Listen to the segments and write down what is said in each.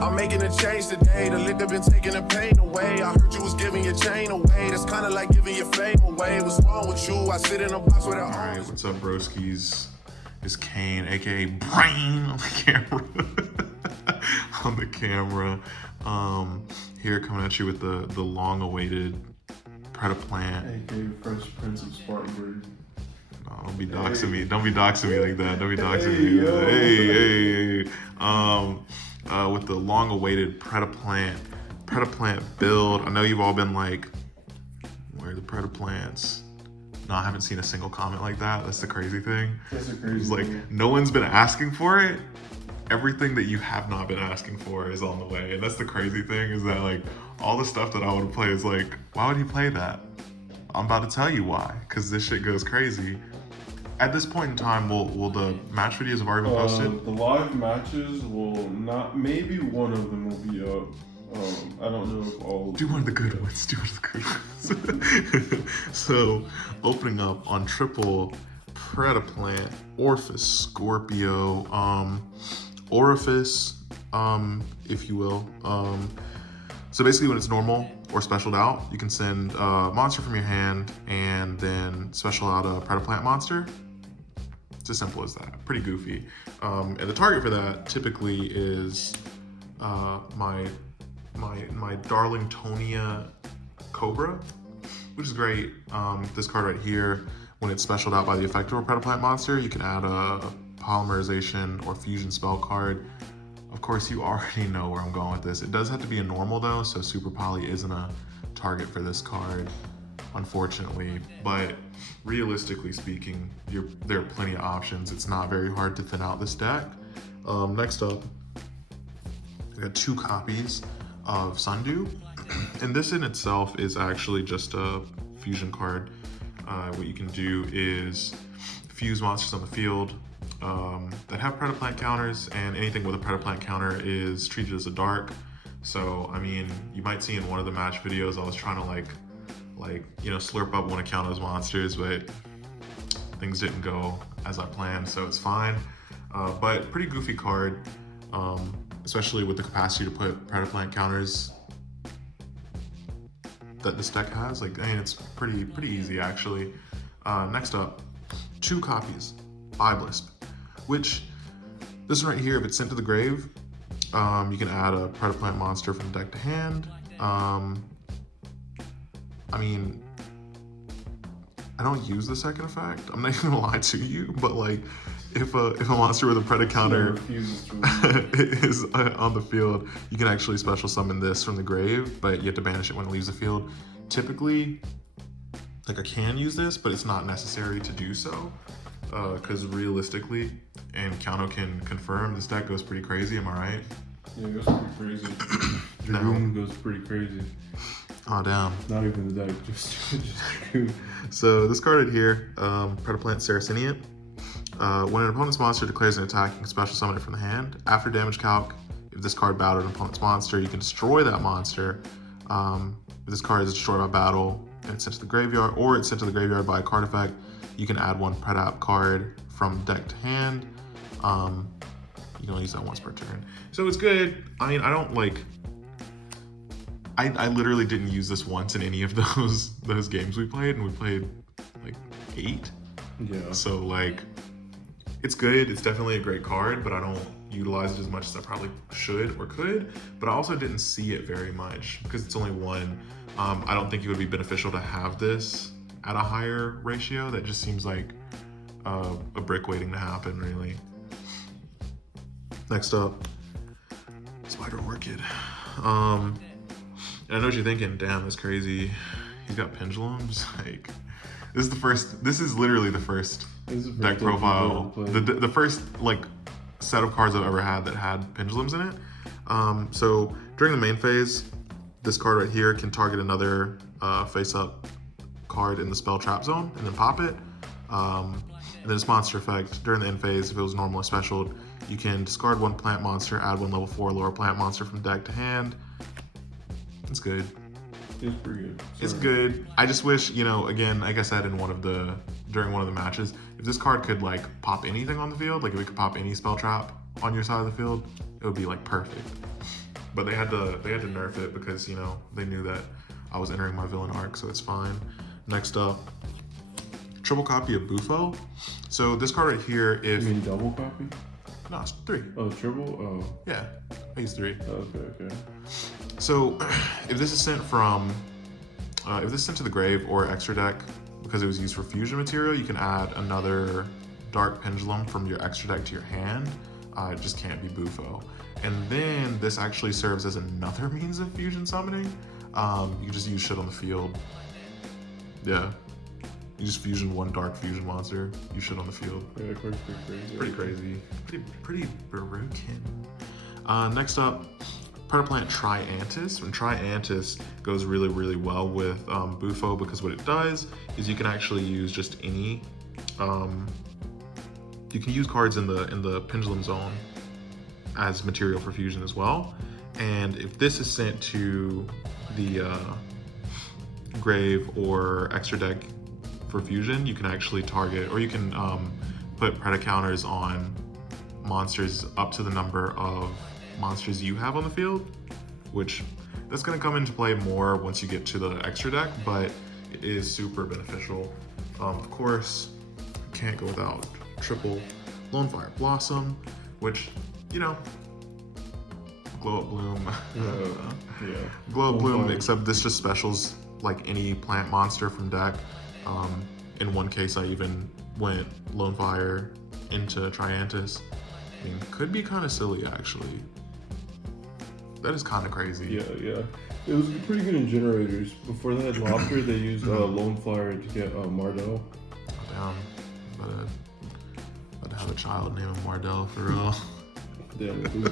I'm making a change today. The liquor been taking the pain away. I heard you was giving your chain away. That's kind of like giving your fame away. What's wrong with you? I sit in a box with a... Alright, what's up, broskiis? It's Kane, aka Brain, on the camera. On the camera. Here coming at you with the long-awaited Predaplant. aka Fresh Prince of Spartanburg. No, don't be doxing me. Don't be doxing me like that. Don't be doxing me. Yo. Hey. With the long-awaited Predaplant build. I know you've all been like, where are the Predaplants? No, I haven't seen a single comment like that. That's the crazy thing. That's the crazy It's like, thing. no one's been asking for it. Everything that you have not been asking for is on the way. And that's the crazy thing, is that like, all the stuff that I want to play is like, why would he play that? I'm about to tell you why, because this shit goes crazy. At this point in time, will the match videos have already been posted? The live matches will not, maybe one of them will be up. I don't know if all. Do one of the good ones. Do one of the good ones. So, opening up on triple Predaplant, Orifice, Scorpio, Orifice, if you will. So basically, when it's normal or specialed out, you can send a monster from your hand and then special out a Predaplant monster. It's as simple as that. Pretty goofy. And the target for that typically is my darling Tonia Cobra, which is great. This card right here, when it's specialed out by the effect of a Predaplant monster, you can add a polymerization or fusion spell card. Of course, you already know where I'm going with this. It does have to be a normal though, so Super Poly isn't a target for this card, unfortunately. But realistically speaking, there are plenty of options. It's not very hard to thin out this deck. Next up, I got 2 copies of Sundew, and this in itself is actually just a fusion card. What you can do is fuse monsters on the field that have Predaplant counters, and anything with a Predaplant counter is treated as a dark. So I mean, you might see in one of the match videos I was trying to like slurp up one of Counters monsters, but things didn't go as I planned, so it's fine. But pretty goofy card, especially with the capacity to put Predaplant counters that this deck has. Like, I mean, it's pretty easy actually. Next up, 2 copies, Iblisp, which this one right here, if it's sent to the grave, you can add a Predaplant monster from deck to hand. I mean, I don't use the second effect. I'm not even gonna lie to you, but like, if a monster with a Preda counter is on the field, you can actually special summon this from the grave, but you have to banish it when it leaves the field. Typically, like, I can use this, but it's not necessary to do so, because realistically, and Couno can confirm, this deck goes pretty crazy. Am I right? Yeah, it goes pretty crazy. Dragoon goes pretty crazy. Oh damn. Not even the deck, just Dragoon. So this card right here, Predaplant Saracenian. When an opponent's monster declares an attack, you can special summon it from the hand. After damage calc, if this card battled an opponent's monster, you can destroy that monster. If this card is destroyed by battle and it's sent to the graveyard, or it's sent to the graveyard by a card effect, you can add 1 Predap card from deck to hand. You can only use that once per turn. So it's good. I mean, I don't like... I literally didn't use this once in any of those games we played, and we played like 8. Yeah. So like, it's good. It's definitely a great card, but I don't utilize it as much as I probably should or could. But I also didn't see it very much because it's only 1. I don't think it would be beneficial to have this at a higher ratio. That just seems like a brick waiting to happen, really. Next up, Spider Orchid. And I know what you're thinking, damn, that's crazy. He's got pendulums. Like, this is literally the first deck profile. The first like set of cards I've ever had that had pendulums in it. So during the main phase, this card right here can target another face-up card in the spell trap zone and then pop it. And then its monster effect, during the end phase, if it was normally specialed, you can discard 1 plant monster, add 1 level 4 lower plant monster from deck to hand. It's good. It's pretty good. It's good. I just wish, again, like I said during one of the matches, if this card could like pop anything on the field, like if it could pop any spell trap on your side of the field, it would be like perfect. But they had to nerf it because, you know, they knew that I was entering my villain arc, so it's fine. Next up, triple copy of Bufo. So this card right here, if... You mean double copy? No, it's 3. Oh, triple? Oh. Yeah, I use 3. Okay. So if this is sent from, if this is sent to the grave or extra deck because it was used for fusion material, you can add another Dark Pendulum from your extra deck to your hand. It just can't be Bufo. And then this actually serves as another means of fusion summoning. You can just use shit on the field. Yeah. You just fusion one dark fusion monster, use shit on the field. Yeah, card's pretty crazy. Pretty crazy. Pretty broken. Next up, Predaplant Triantis. And Triantis goes really, really well with Bufo because what it does is you can actually use just any, you can use cards in the pendulum zone as material for fusion as well. And if this is sent to the grave or extra deck for fusion, you can actually target, or you can put Preda counters on monsters up to the number of monsters you have on the field, which that's going to come into play more once you get to the extra deck, but it is super beneficial. Of course, can't go without triple Lone Fire Blossom, which, you know, Glow Up Bloom. Yeah. Glow Up Bloom, except this just specials like any plant monster from deck. In one case, I even went Lone Fire into Triantis. I mean, could be kind of silly, actually. That is kind of crazy. Yeah. It was pretty good in generators. Before they had Lobster, they used Lone Fire to get Mardell. Damn. About to have a child named Mardell for real. Damn, please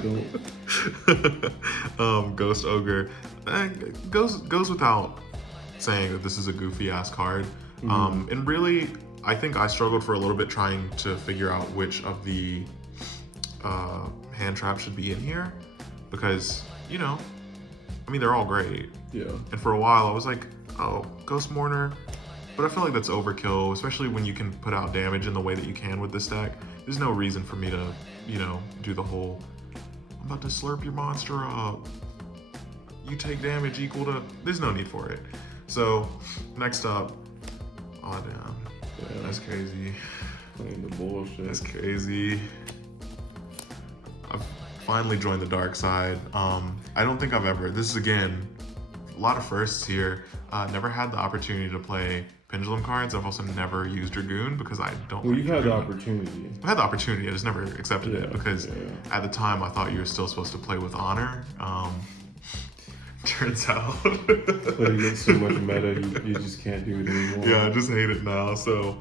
don't. Ghost Ogre. Goes without saying that this is a goofy ass card. And really, I think I struggled for a little bit trying to figure out which of the hand traps should be in here because, you know, I mean, they're all great. Yeah. And for a while I was like, oh, Ghost Mourner, but I feel like that's overkill, especially when you can put out damage in the way that you can with this deck. There's no reason for me to, you know, do the whole, I'm about to slurp your monster up, you take damage equal to, there's no need for it. So next up, oh damn, that's crazy. Playing the bullshit. That's crazy. I've finally joined the dark side. I don't think I've ever, this is again, a lot of firsts here. Never had the opportunity to play Pendulum cards. I've also never used Dragoon because I don't. Well, like you've had the Dragoon. opportunity. I had the opportunity, I just never accepted it because at the time I thought you were still supposed to play with honor. Turns out. But it gets so much meta, you just can't do it anymore. Yeah, I just hate it now. So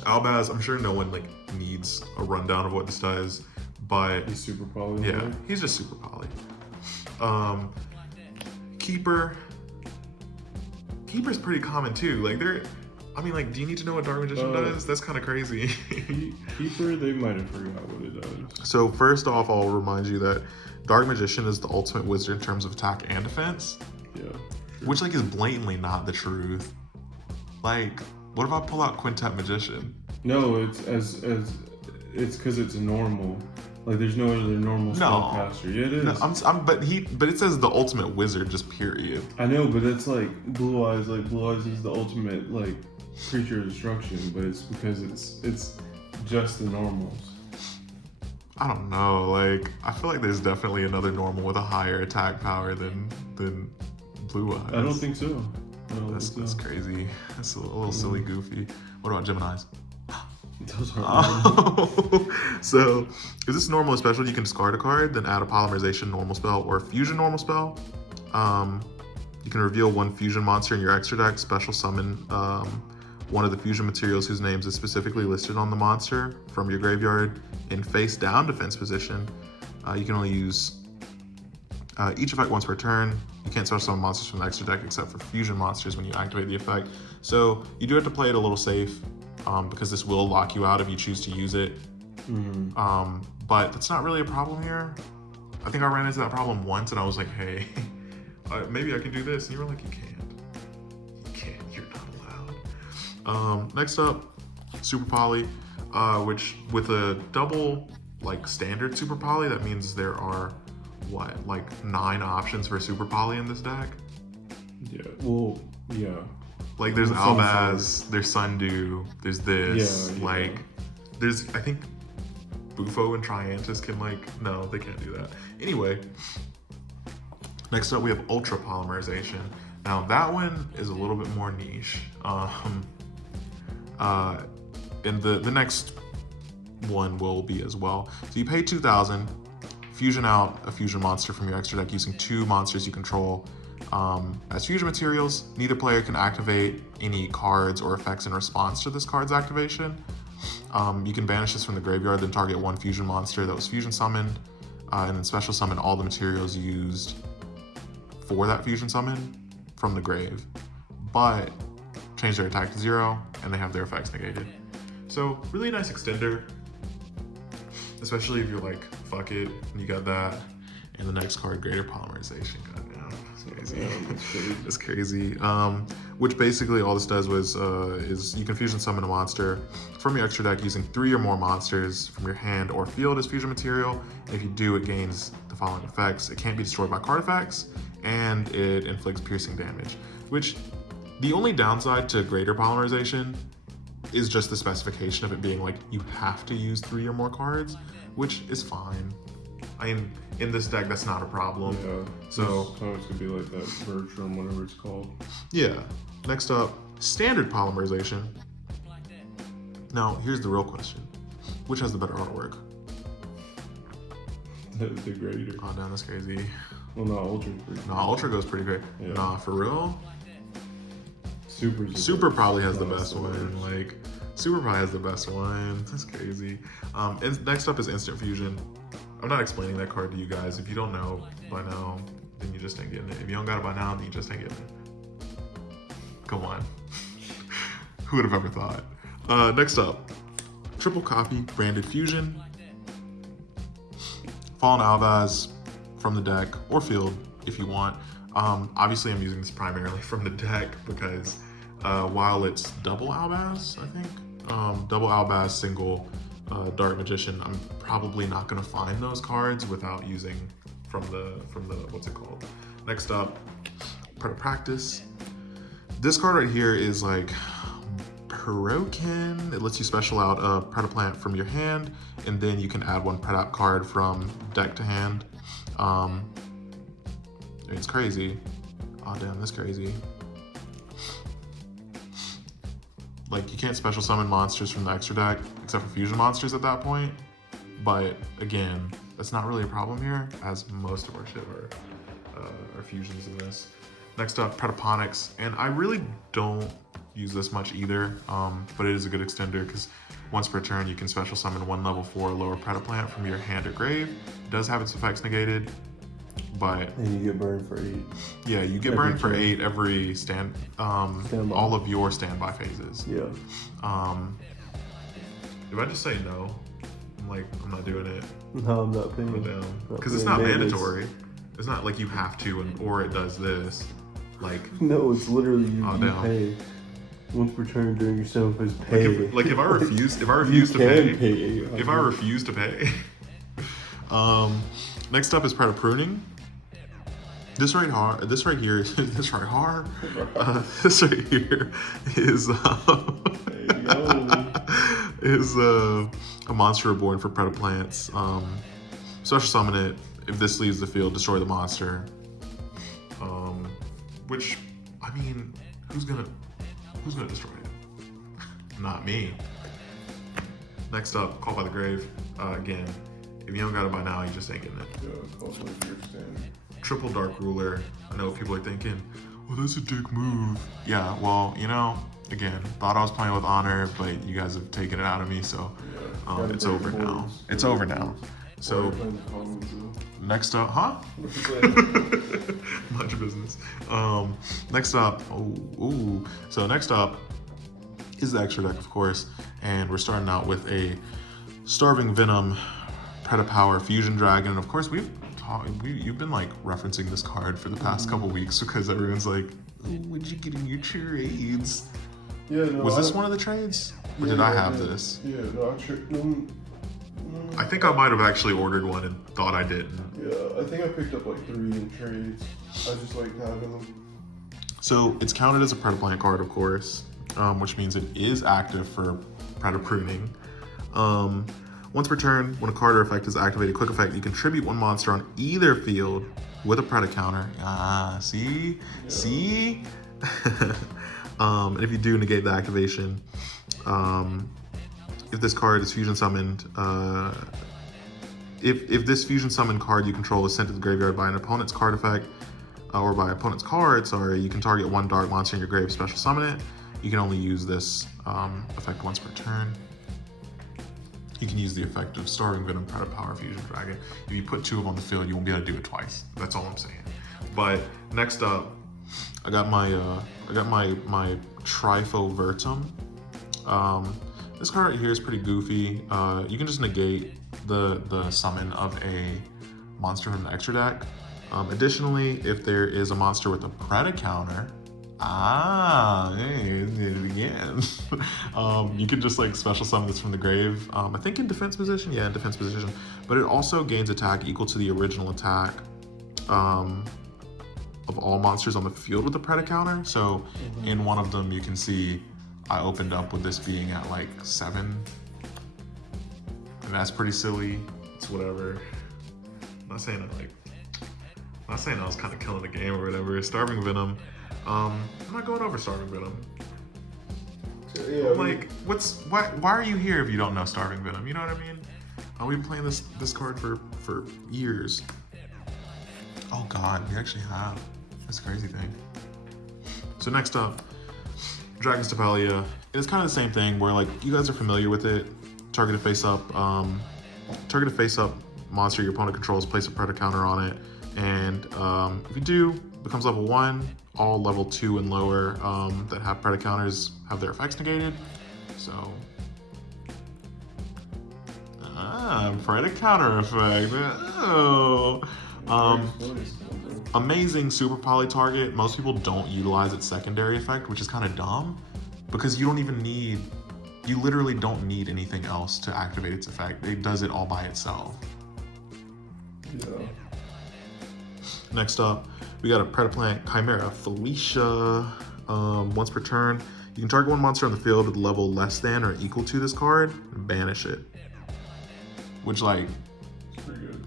Albaz, I'm sure no one like needs a rundown of what this does, but He's super poly. yeah, right? he's just super poly. Keeper. Keeper's pretty common too. Like I mean, like, do you need to know what Dark Magician does? That's kind of crazy. Keeper, they might have forgot what it does. So first off, I'll remind you that Dark Magician is the ultimate wizard in terms of attack and defense. Yeah. Sure. Which like is blatantly not the truth. Like, what if I pull out Quintet Magician? No, it's it's because it's normal. Like, there's no other normal spellcaster. Yeah, it is. No, but it says the ultimate wizard, just period. I know, but it's like Blue Eyes. Like, Blue Eyes is the ultimate like creature of destruction, but it's because it's just the normals. I don't know. Like, I feel like there's definitely another normal with a higher attack power than Blue Eyes. I don't think so. That's crazy. That's a little silly, goofy. What about Geminis? Those aren't So, is this normal or special? You can discard a card, then add a polymerization normal spell or a fusion normal spell. You can reveal one fusion monster in your extra deck, special summon one of the fusion materials whose names is specifically listed on the monster from your graveyard in face down defense position. You can only use each effect once per turn. You can't special summon monsters from the extra deck except for fusion monsters when you activate the effect. So you do have to play it a little safe because this will lock you out if you choose to use it. But that's not really a problem here. I think I ran into that problem once and I was like, hey, maybe I can do this. And you were like, you can't. You can't, you're not allowed. Next up, Super Poly, which with a double like standard Super Poly, that means there are what, like 9 options for Super Poly in this deck? Yeah. Well, yeah. Like there's Some Albaz, there's Sundew, there's this, Yeah. like there's, I think Bufo and Triantis can like, no, they can't do that. Anyway, next up we have Ultra Polymerization. Now that one is a little bit more niche. And the next one will be as well. So you pay 2,000, fusion out a fusion monster from your extra deck using 2 monsters you control as fusion materials. Neither player can activate any cards or effects in response to this card's activation. You can banish this from the graveyard, then target 1 fusion monster that was fusion summoned, and then special summon all the materials used for that fusion summon from the grave, but change their attack to 0, and they have their effects negated. So really nice extender, especially if you're like, fuck it, and you got that. And the next card, Greater Polymerization. Goddamn, it's crazy. It's crazy. Which basically all this does is you can fusion summon a monster from your extra deck using 3 or more monsters from your hand or field as fusion material. And if you do, it gains the following effects. It can't be destroyed by card effects, and it inflicts piercing damage. Which, the only downside to Greater Polymerization is just the specification of it being like, you have to use 3 or more cards, which is fine. I mean, in this deck, that's not a problem. Yeah. So it's always gonna be like that Bertram, whatever it's called. yeah. Next up, Standard Polymerization. Now, here's the real question: which has the better artwork? The Greater. Oh, damn, that's crazy. Well, no, Ultra's pretty. Nah, Ultra goes pretty great. Yeah. Nah, for real. Super's Super probably has the no, best it's the one. worst. Like, Super probably has the best one. That's crazy. And next up is Instant Fusion. I'm not explaining that card to you guys. If you don't know by now, then you just ain't getting it. If you don't got it by now, then you just ain't getting it. Come on. Who would have ever thought? Next up, Triple Copy Branded Fusion. Fallen Albaz from the deck or field if you want. Obviously, I'm using this primarily from the deck because while it's double Albaz, I think, double Albaz, single Dark Magician, I'm probably not gonna find those cards without using from the what's it called? Next up, Practice. This card right here is like broken. It lets you special out a Predaplant from your hand, and then you can add 1 Predap card from deck to hand. It's crazy. Oh damn, that's crazy. Like, you can't special summon monsters from the extra deck, except for fusion monsters at that point. But again, that's not really a problem here, as most of our shit are fusions in this. Next up, Predaponics, and I really don't use this much either, but it is a good extender because once per turn you can special summon 1 level 4 lower Predaplant from your hand or grave. It does have its effects negated, but And you get burned for 8. yeah, you get burned for 8 every all of your standby phases. Yeah. If I just say no, I'm like, I'm not doing it. No, I'm not paying. Because it's not mandatory. It's not like you have to, or it does this. Like, No, it's literally you, Oh, you damn. pay. Once per turn during your 7 phase, pay. if I refuse to can pay, if I refuse to pay. Next up is Predapruning. This right here is a monster reborn for Predaplants. Special summon it. If this leaves the field, destroy the monster. Which, I mean, who's gonna destroy it? Not me. Next up, Call by the Grave. Again, if you don't got it by now, you just ain't getting it. Triple Dark Ruler. I know what people are thinking, well, that's a dick move. Yeah, well, you know, again, thought I was playing with honor, but you guys have taken it out of me, so it's over now. It's over now. So, next up, huh? Much business. Next up, so next up is the extra deck, of course, and we're starting out with a Starving Venom, Predapower, Fusion Dragon, and of course you've been like referencing this card for the past couple weeks because everyone's like, what'd you get in your trades? Yeah, no, Was this one of the trades? Or did I have this? Yeah, no, I think I might have actually ordered one and thought I didn't. Yeah, I think I picked up like 3 in trades. I just like having them. So it's counted as a Predaplant card, of course, which means it is active for Preda pruning. Once per turn, when a card or effect is activated, quick effect, you contribute 1 monster on either field with a Preda counter. Ah, see? Yeah. See? And if you do negate the activation, if this card is fusion summoned, if this fusion summoned card you control is sent to the graveyard by an opponent's card effect, or by opponent's card, sorry, you can target 1 dark monster in your grave, special summon it. You can only use this effect once per turn. You can use the effect of Starving Venom, Preda Power Fusion Dragon. If you put 2 of them on the field, you won't be able to do it twice. That's all I'm saying. But next up, I got my Trifo Vertum. This card right here is pretty goofy. You can just negate the summon of a monster from the extra deck. Additionally, if there is a monster with a Preda counter, hey, did it again. You can just like special summon this from the grave. I think in defense position, yeah, in defense position. But it also gains attack equal to the original attack of all monsters on the field with the Preda counter. So in one of them, you can see I opened up with this being at like 7, and that's pretty silly. It's whatever. I'm not saying I was kind of killing the game or whatever. Starving Venom. I'm not going over Starving Venom. Yeah, like, why are you here if you don't know Starving Venom? You know what I mean? We've been playing this card for years. Oh God, we actually have. That's a crazy thing. So next up, Dragon's Tapalia. It's kind of the same thing where like you guys are familiar with it. Targeted face up monster your opponent controls, place a Preda counter on it, and if you do, becomes level 1. All level 2 and lower that have Preda counters have their effects negated. So, Preda counter effect. Oh. Amazing super poly target. Most people don't utilize its secondary effect, which is kind of dumb because you literally don't need anything else to activate its effect. It does it all by itself. Yeah. Next up, we got a Predaplant Chimera Felicia. Once per turn, you can target 1 monster on the field with a level less than or equal to this card and banish it. Which, like,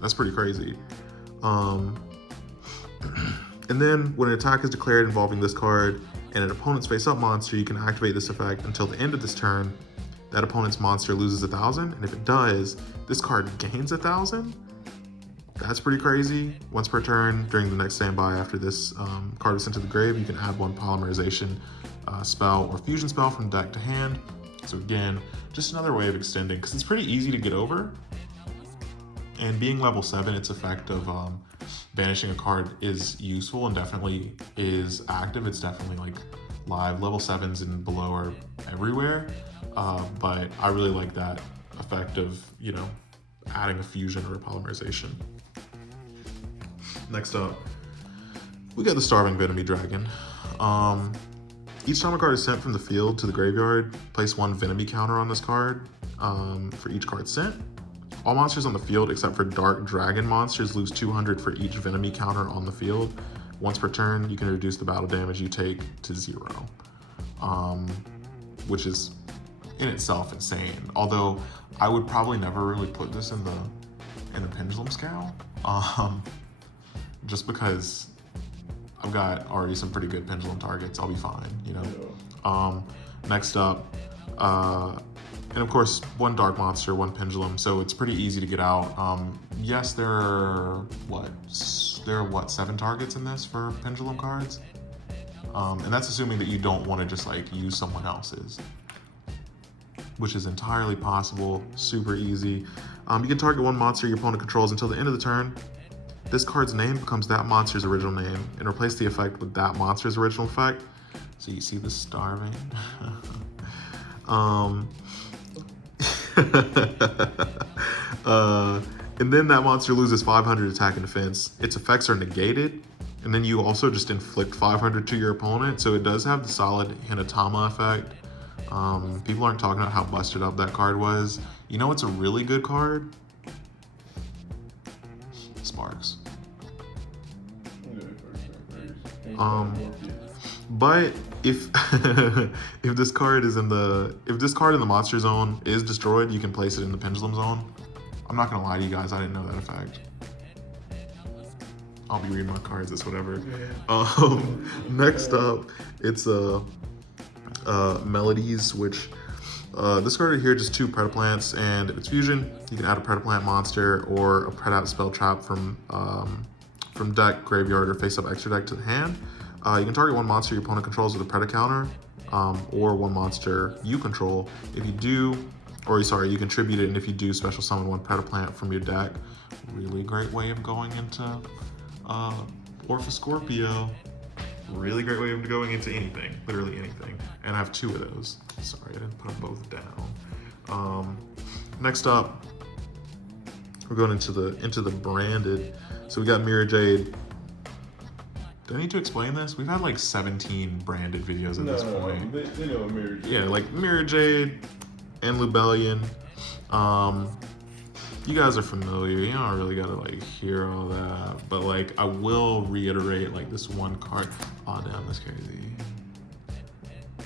that's pretty crazy. And then when an attack is declared involving this card and an opponent's face-up monster, you can activate this effect until the end of this turn. That opponent's monster loses 1,000, and if it does, this card gains 1,000. That's pretty crazy. Once per turn, during the next standby after this card is sent to the grave, you can add 1 polymerization spell or fusion spell from deck to hand. So again, just another way of extending, because it's pretty easy to get over. And being level 7, its effect of banishing a card is useful and definitely is active. It's definitely like live. Level 7s and below are everywhere. But I really like that effect of, you know, adding a fusion or a polymerization. Next up, we got the Starving Venomy Dragon. Each time a card is sent from the field to the graveyard, place 1 Venomy counter on this card for each card sent. All monsters on the field except for Dark Dragon monsters lose 200 for each Venomy counter on the field. Once per turn, you can reduce the battle damage you take to 0, which is in itself insane. Although I would probably never really put this in the pendulum scale, just because I've got already some pretty good pendulum targets. I'll be fine, you know. Next up, and of course, 1 dark monster, 1 pendulum, so it's pretty easy to get out. Yes, there are what 7 targets in this for pendulum cards, and that's assuming that you don't want to just like use someone else's, which is entirely possible. Super easy. You can target 1 monster your opponent controls until the end of the turn. This card's name becomes that monster's original name, and replace the effect with that monster's original effect. So you see the starving. And then that monster loses 500 attack and defense. Its effects are negated, and then you also just inflict 500 to your opponent. So it does have the solid Hinatama effect. People aren't talking about how busted up that card was. You know, it's a really good card. But if if this card in the monster zone is destroyed, you can place it in the pendulum zone. I'm not gonna lie to you guys, I didn't know that effect. I'll be reading my cards, it's whatever. Next up, it's Melodies, which this card right here, just 2 Predaplants, and if it's fusion, you can add a Predaplant monster or a Predat spell trap from deck, graveyard, or face-up extra deck to the hand. You can target 1 monster your opponent controls with a Preda counter, or 1 monster you control. If you do, you contribute it, and if you do, special summon 1 Predaplant from your deck. Really great way of going into Orpha Scorpio. Really great way of going into anything, literally anything. And I have 2 of those. Sorry, I didn't put them both down. Next up, we're going into the branded. So we got Mirror Jade. Do I need to explain this? We've had like 17 branded videos at this point. They know Mirror Jade. Yeah, like Mirror Jade and Lubellion. You guys are familiar. You don't really gotta like hear all that. But like, I will reiterate like this one card. Oh damn, that's crazy.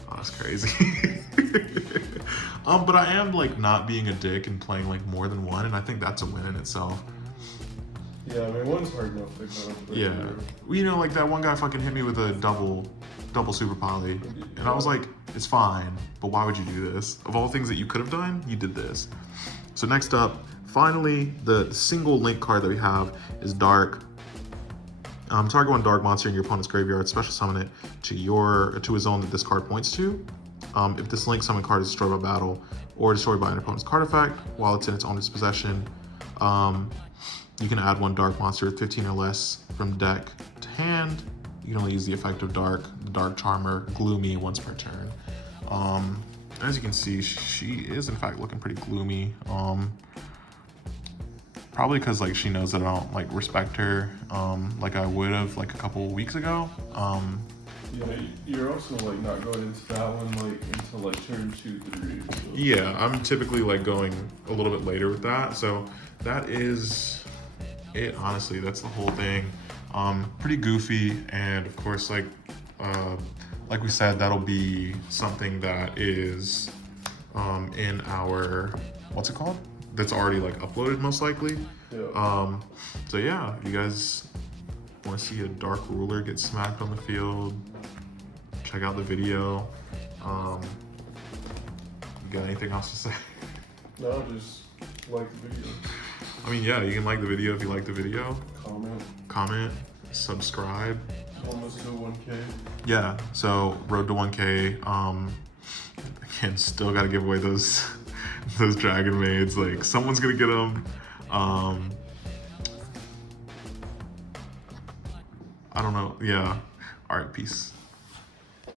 Oh, that's crazy. But I am like not being a dick and playing like more than one, and I think that's a win in itself. Yeah, I mean, one's hard enough to kind of. Yeah, you know, like that one guy fucking hit me with a double super poly, and I was like, it's fine, but why would you do this? Of all things that you could have done, you did this. So next up, finally, the single link card that we have is Dark. Target 1 Dark monster in your opponent's graveyard, special summon it to a zone that this card points to. If this link summon card is destroyed by battle or destroyed by an opponent's card effect while it's in its owner's possession, you can add 1 Dark monster with 15 or less from deck to hand. You can only use the effect of Dark, the Dark Charmer, Gloomy once per turn. As you can see, she is in fact looking pretty gloomy. Probably because like she knows that I don't like respect her like I would have like a couple weeks ago. Yeah, you're also like not going into that one like until like turn 2, 3. So. Yeah, I'm typically like going a little bit later with that. So that is it, honestly. That's the whole thing. Pretty goofy, and of course like we said, that'll be something that is in our, what's it called? That's already like uploaded most likely. Yeah. So yeah, if you guys want to see a Dark Ruler get smacked on the field, check out the video. You got anything else to say? No, just like the video. I mean, yeah, you can like the video if you like the video. Comment. Subscribe. Almost to 1K. Yeah, so road to 1K. Again, still gotta give away those dragon maids. Like, someone's gonna get them. I don't know. Yeah. All right, peace.